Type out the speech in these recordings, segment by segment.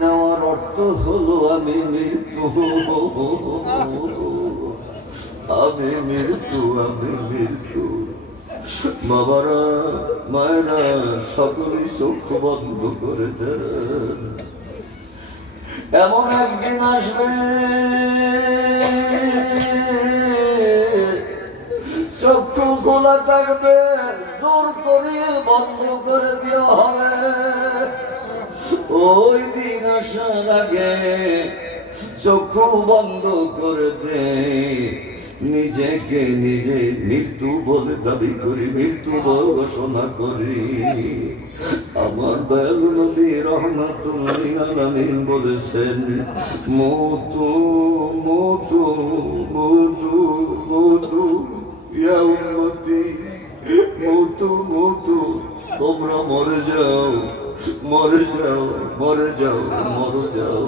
নেওয়ার অর্থ হলো আমি মৃত্যু, আমি মৃত্যু, আমি মৃত্যু। বাবারা মায়েরা সকলেই চোখ বন্ধ করে দেন। এমন একদিন আসবে চক্ষু খোলা থাকবে, জোর করিয়ে বন্ধ করে দেওয়া হবে। ওই দিন আসার আগে চক্ষু বন্ধ করে দে, নিজেকে নিজে মৃত্যু বলে দাবি করি, মৃত্যু বলে ঘোষণা করি। আমার দয়াল নবী রাহমাতুল্লাহি আলাইহি বলেছেন, মওতু মওতু মওতু মওতু ইয়া উম্মতি, মওতু মওতু, তোমরা মরে যাও, মরে যাও, মরে যাও, মরে যাও।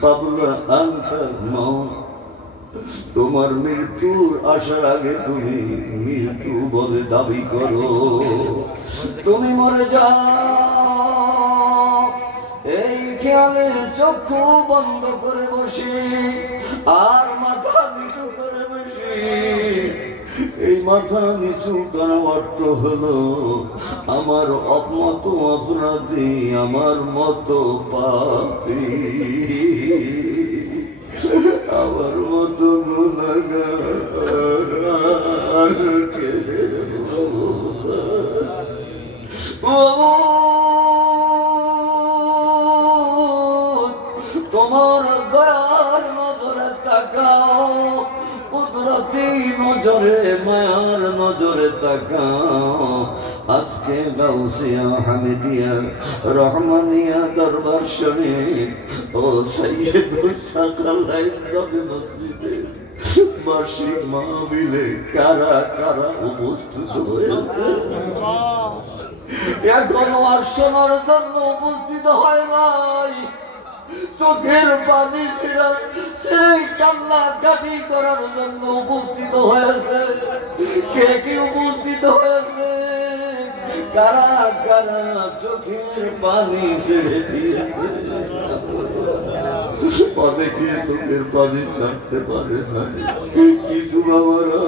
পাবলা আনতা মওত, তোমার মৃত্যুর আসার আগে তুমি মৃত্যু বলে দাবি করো। তুমি মরে যাও এই খেয়ালে চক্ষু বন্ধ করে বসি আর মাথা নিচু করে বসি। এই মাথা নিচু করার অর্থ হলো আমার মতো অপরাধী, আমার মতো পাপী, আমার মতো গুনাহগার কে তোমার দয়ার নজরে তাকাও, কুদরতি নজরে মায়ার নজরে তাকাও। আজকে গাউসিয়া হামিদিয়া রহমানিয়া দরবার শরীফ ও সৈয়দুস সাকালাইন মসজিদে বার্ষিক মাহফিলে কারা কারা উপস্থিত হয়েছে? এখনো আর শোনার জন্য উপস্থিত হয় নাই, চোখের পানি সেই কান্না কাটি করার জন্য উপস্থিত হয়েছে। কে কি উপস্থিত হয়েছে? কারা কারা চোখের পানি ছেড়ে দিয়েছে? অনেকে চোখের পানি ছাড়তে পারে না। কিছু বাবারা,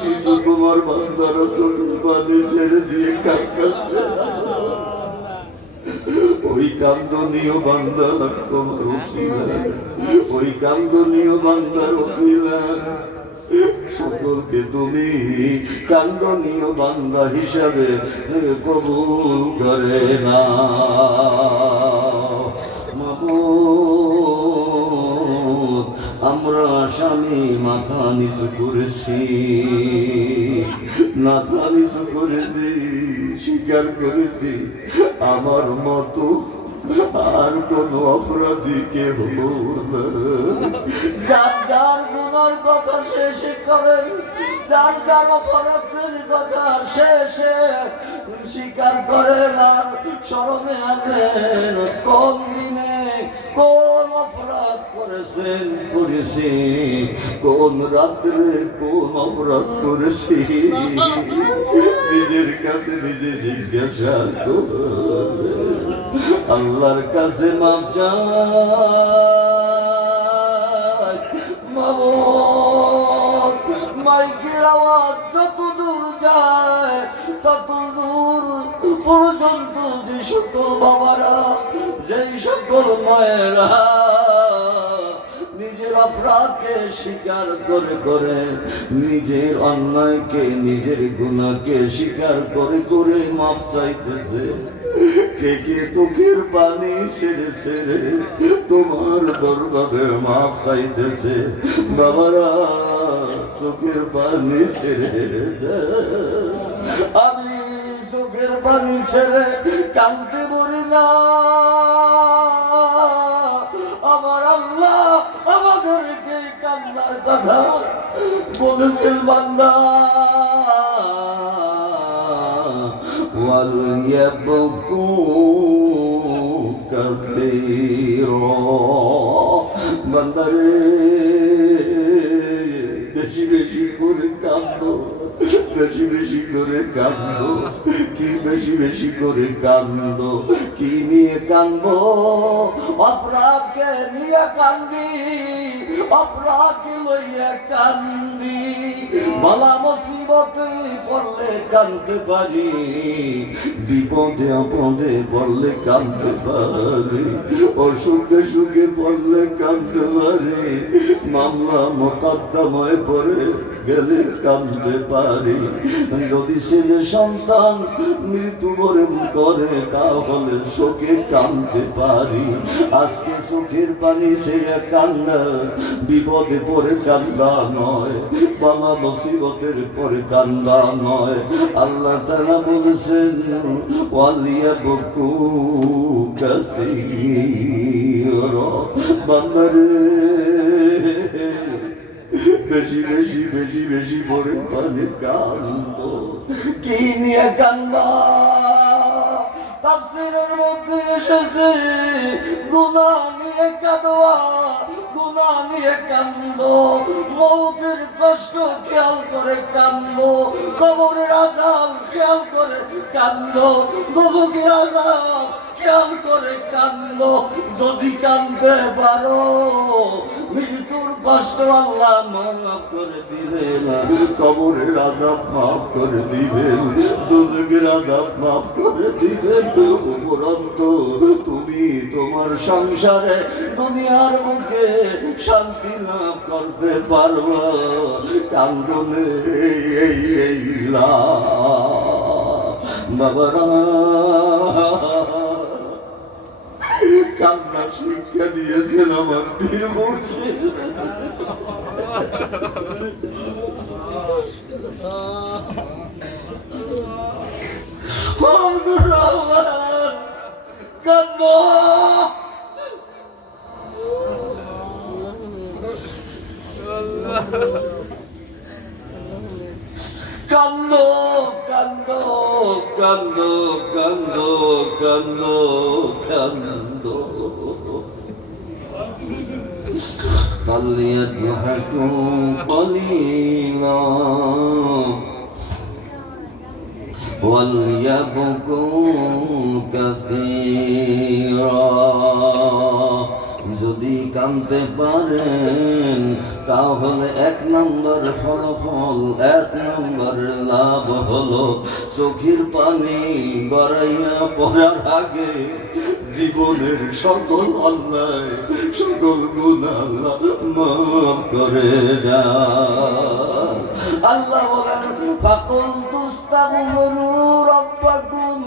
কিছু তোমার বান্দারা চোখের পানি ছেড়ে দিয়ে কাঁদছে। ওই কান্দনীয় বান্দার তোমার ওসিলা, ওই কান্দনীয় বান্দার ওসিলা সকলকে তুমি কান্দনীয় বান্দা হিসাবে কবুল করে না। মাবুদ, আমরা স্বামী মাথা নিচু করেছি, মাথা নিচু করেছি, স্বীকার করেছি আমার মতো আর কোন অপরাধী কে হলো না। যার যার গুনার কথা শেষে করেন, যার যার অপরাধের কথা শেষে স্বীকার করেন আর স্মরণে আনেন কোন দিনে কোন অপরাধ করেছেন, করেছি কোন রাত্রে কোন অপরাধ করেছি, নিজের কাছে নিজে জিজ্ঞাসা করে আল্লাহর কাছে মাপ চাই। মাবুদ, মাইকের আওয়াজ যত দূর যায় তত দূর পর্যন্ত যে সকল বাবারা, যেই সকল মায়েরা নিজের অপরাধকে স্বীকার করে করে, নিজের অন্যায়কে নিজের গুনাহকে স্বীকার করে করে মাপ চাইতেছে, কে কে চোখের পানি ছেড়ে ছেড়ে তোমার দরবারে মাপ চাইতেছে? বাবারা চোখের পানি ছেড়ে, আমি চোখের পানি ছেড়ে কাঁদতে পারি না। আমার আল্লাহ আমাদেরকে কান্নার কথা বলেছেন, বান্দা وَلْيَبْكُوا كَثِيرًا বান্দারে বেশি বেশি করে কাঁদো, বেশি বেশি করে কাঁদো। কি বেশি বেশি করে কাঁদো? কি নিয়ে কাঁদবো? অপরাধকে নিয়ে কান্দি, অপরাধকে লইয়া কান্দি, বালা মুসিবতে পড়লে কান্দতে পারি, বিপদে আপদে পড়লে কান্দতে পারি, অসুখে সুখে পড়লে কান্দতে পারি, মামলা মোকদ্দমায় পড়ে গেলে কান্দতে পারি। যদি ছেলে সন্তান মৃত্যুবরণ করে তাহলে শোকে কান্দতে পারি। আজকে চোখের পানি ছেড়ে কান্না বিপদে পড়ে কান্দা নয়, বালা মুসিবতের পরে কান্দা নয়। আল্লাহ তাআলা বলেছেন ওয়ালিয়াবকু কাসীরা, বান্দারে বেশি বেশি বেশি বেশি পড়ে পানি কান্দো। কি নিয়ে কান্দবা? তাফসীরের মধ্যে এসেছে গুনাহ নিয়ে কাঁদবা, গুনাহ নিয়ে কান্দো, মওতের কষ্ট খেয়াল করে কান্দো, কবরের আযাব খেয়াল করে কান্দো, দুজকের আযাব খেয়াল করে কান্দো। যদি কান্দতে পারো মৃত্যুর কষ্ট আল্লাহ মাফ করে দিবেন, কবরের আযাব মাফ করে দিবেন, দুজকের আযাব মাফ করে দিবেন। উপরন্তু তুমি তোমার সংসারে দুনিয়ার বুকে শান্তি লাভ করতে পারবা। কান্দনে বাবারা কান্না শিক্ষা দিয়েছেন আমার পীর মুর্শিদ। আব্দুর রহমান কান্দো, কান্দো কান্দো কান্দো কান্দো কান্দো কান্দো। فليضحكوا قليلا وليبكوا كثيرا। যদি কাঁদতে পারেন তাহলে এক নম্বর ফলাফল, এক নম্বর লাভ হলো চোখের পানি গড়াইয়া পড়ার আগে জীবনের সকল অন্যায় সকল গুনাহ আল্লাহ মাফ করে দেন। আল্লাহ বলেন ফাকুল তুস্তাগফিরু রাব্বাকুম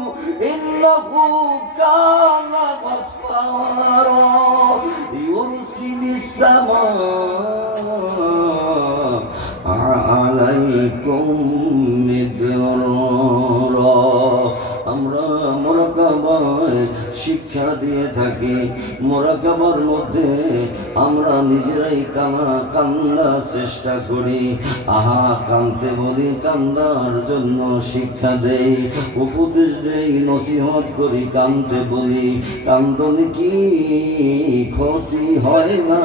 ইন্নাহু কানা গাফফারা ইউরসিলিস সামাআ আলাইকুম মিদরারা। আমরা মুরাকাবায় শিক্ষা দিয়ে থাকি, মুরাকাবার মধ্যে আমরা নিজেরাই কান্দার চেষ্টা করি। আহা কান্দতে বলি, কান্দার জন্য শিক্ষা দেই, উপদেশ দেই, নসিহত করি, কান্দতে বলি। কান্দনে কি ক্ষতি হয় না,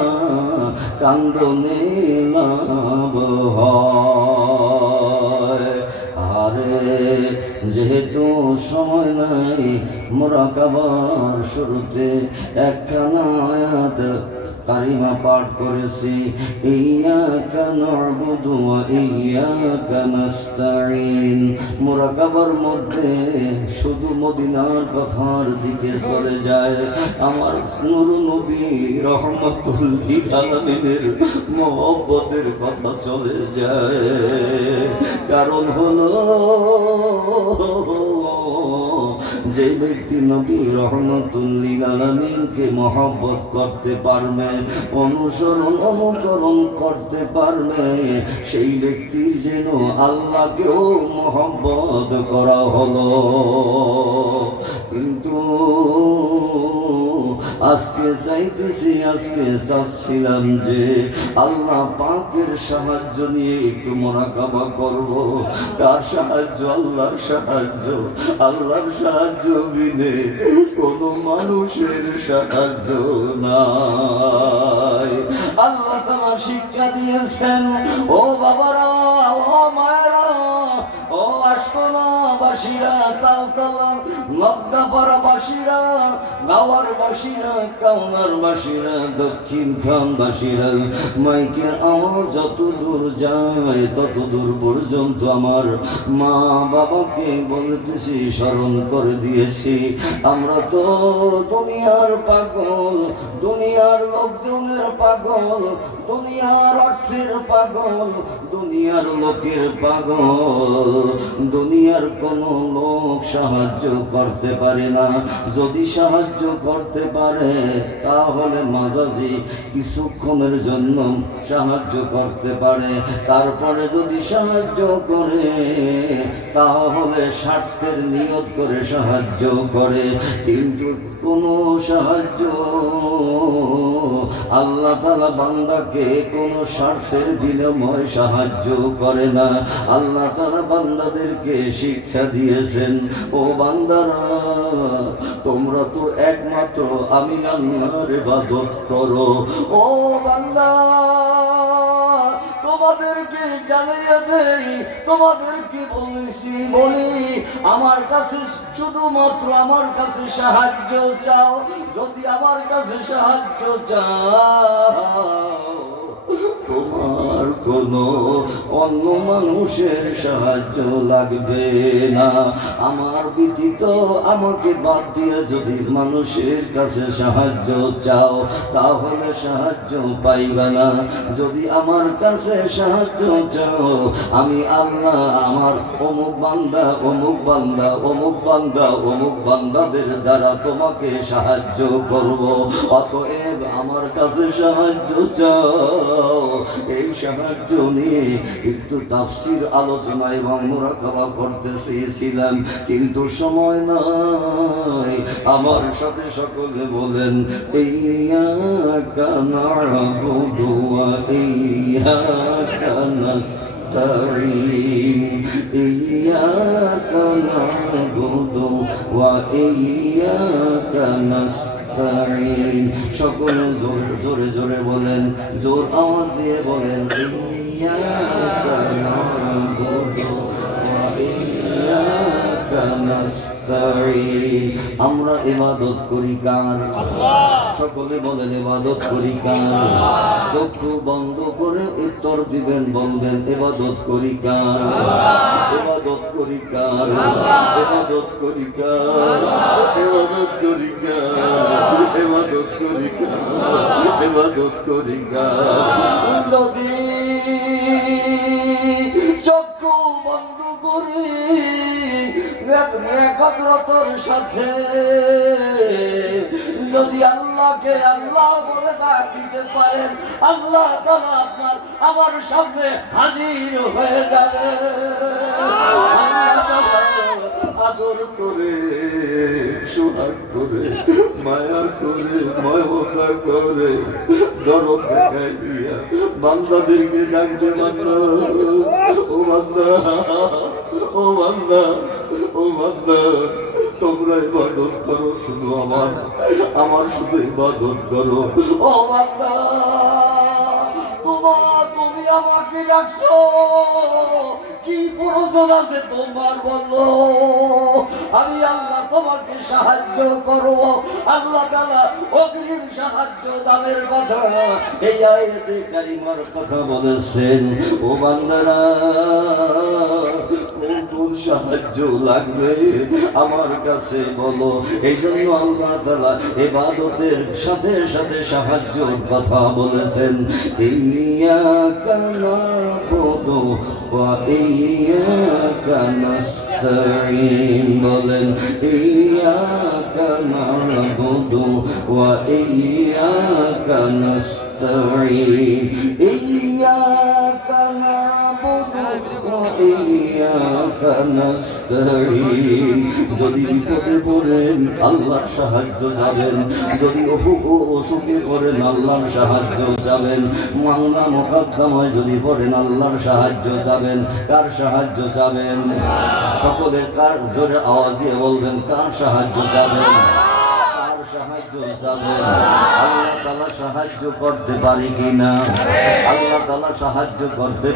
কান্দনে লাভ হয়। আরে যেহেতু সময় নাই, মুরাকাবার শুরুতে একখানা আয়াত কারিমা পাঠ করেছি, ইয়্যাকা না'বুদু ওয়া ইয়্যাকা নাস্তাঈন। মুরাকাবার মধ্যে শুধু মদিনার কথার দিকে চলে যায়, আমার নূর নবী রহমাতুল লিল আলামিনের মহব্বতের কথা চলে যায়। কারণ হলো যে ব্যক্তি নবী রহমাতুল লিল আলামিনকে মহব্বত করতে পারবে, অনুসরণ অনুকরণ করতে পারবে, সেই ব্যক্তি যেন আল্লাহকেও মহব্বত করা হলো। কিন্তু আজকে চাচ্ছিলাম যে আল্লাহ পাকের সাহায্য নিয়ে একটু মুরাকাবা করব। কার সাহায্য? আল্লাহর সাহায্য। আল্লাহর সাহায্য বিনে কোনো মানুষের সাহায্য নাই। আল্লাহ তাআলা শিক্ষা দিয়েছেন, ও বাবারা, ও মায়েরা, ও আশকোনাবাসীরা, তালতলা, লগ্নাপাড়াবাসী, বাসীরা, গাওয়ার বাসীরা, কাউনার বাসীরা, দক্ষিণ খানবাসীরা, মাইকের আওয়াজ যত দূর যায় তত দূর পর্যন্ত আমার মা বাবাকে বলতেছি, স্মরণ করে দিয়েছি। আমরা তো দুনিয়ার পাগল, দুনিয়ার লোকজনের পাগল, দুনিয়ার অর্থের পাগল, দুনিয়ার লোকের পাগল। দুনিয়ার কোনো লোক সাহায্য করতে পারে না। যদি সাহায্য করতে পারে তাহলে মাঝাজি কিছুক্ষণের জন্য সাহায্য করতে পারে, তারপরে যদি সাহায্য করে তাহলে স্বার্থের নিয়ত করে সাহায্য করে। কিন্তু কোনো সাহায্য আল্লাহ তাআলা বান্দাকে কোনো স্বার্থের বিনিময়ে সাহায্য করে না। আল্লাহ তাআলা বান্দাদেরকে শিক্ষা দিয়েছেন, ও বান্দারা তোমরা তো একমাত্র আমি আল্লাহর ইবাদত করো। ও বান্দা তোমাদেরকে জানিয়ে দেই, তোমাদেরকে বলি আমার কাছে শুধুমাত্র আমার কাছে সাহায্য চাও। যদি আমার কাছে সাহায্য চাও তোমার কোনো অন্য মানুষের সাহায্য লাগবে না। আমার ব্যতীত আমাকে বাদ দিয়ে যদি মানুষের কাছে সাহায্য চাও তাহলে সাহায্য পাইবে না। যদি আমার কাছে সাহায্য চাও আমি আল্লাহ আমার অমুক বান্দা অমুক বান্দা অমুক বান্দা অমুক বান্দাদের দ্বারা তোমাকে সাহায্য করব। অতএব আমার কাছে সাহায্য চাও। এই সাহায্য নিয়ে একটু তাফসীর আলোচনা এবং মুরাকাবা করতে চেয়েছিলাম, কিন্তু সময় নাই। আমার সাথে সকলে বলেন ইয়্যাকা না'বুদু ওয়া ইয়্যাকা নাস্তাঈন, ইয়্যাকা না'বুদু ওয়া ইয়্যাকা নাস্তাঈন। সকলে জোরে জোরে বলেন, জোর আওয়াজ দিয়ে বলেন ইয়্যাকা না'বুদু ওয়া ইয়্যাকা নাস্তাঈন। আমরা ইবাদত করি কার? সকলে বলেন ইবাদত করি কার? চক্ষু বন্ধ করে উত্তর দিবেন, বলবেন ইবাদত করি কার? ইবাদত করি কার? ইবাদত করি কার? ইবাদত করি কার? ইবাদত করি কার? ইবাদত করি কার? যদি চক্ষু বন্ধ করি একাগ্রতার সাথে যদি আল্লাহকে আল্লাহ বলে ডাক দিতে পারেন, আল্লাহ তাআলা আপনার আমার সামনে হাজির হয়ে যাবে। আদর করে, সোহাগ করে, মায়া করে, মমতা করে, দরদ দেখাই দিয়া বান্দাদেরকে ডাকবে, বান্দা ও বান্দা ও বান্দা ও বান্দা তোমরা ইবাদত করো শুধু আমার শুধু ইবাদত করো। ও বান্দা তুমি আমাকে ডাকছো, কি প্রয়োজন আছে তোমার বলো? আমি আল্লাহ তোমাকে সাহায্য করব। আল্লাহ তাআলা অগ্রিম সাহায্য দানের কথা এই আয়াতে কারিমার কথা বলেছেন। ও বান্দারা কোন সাহায্য লাগবে আমার কাছে বলো। এই জন্য আল্লাহ তাআলা ইবাদতের সাথে সাথে সাহায্যের কথা বলেছেন। ইয়্যাকা না'বুদু ওয়া ইয়্যাকা নাস্তাঈন। বলেন ইয়্যাকা না'বুদু ওয়া ইয়্যাকা নাস্তাঈন। ইয়্যাকা না'বুদু ওয়া ইয়্যাকা নাস্তাঈন। যদি বিপদে পড়েন আল্লাহর সাহায্য যাবেন, যদি অসুখে পড়েন আল্লাহর সাহায্য যাবেন, মামলা মোকদ্দমায় যদি পড়েন আল্লাহর সাহায্য যাবেন। কার সাহায্য যাবেন? সকলের কার জোরে আওয়াজ দিয়ে বলবেন কার সাহায্য যাবেন? সাহায্য যাবেন? আল্লাহ তাআলা সাহায্য করতে পারি কিনা? আল্লাহ তাআলা সাহায্য করতে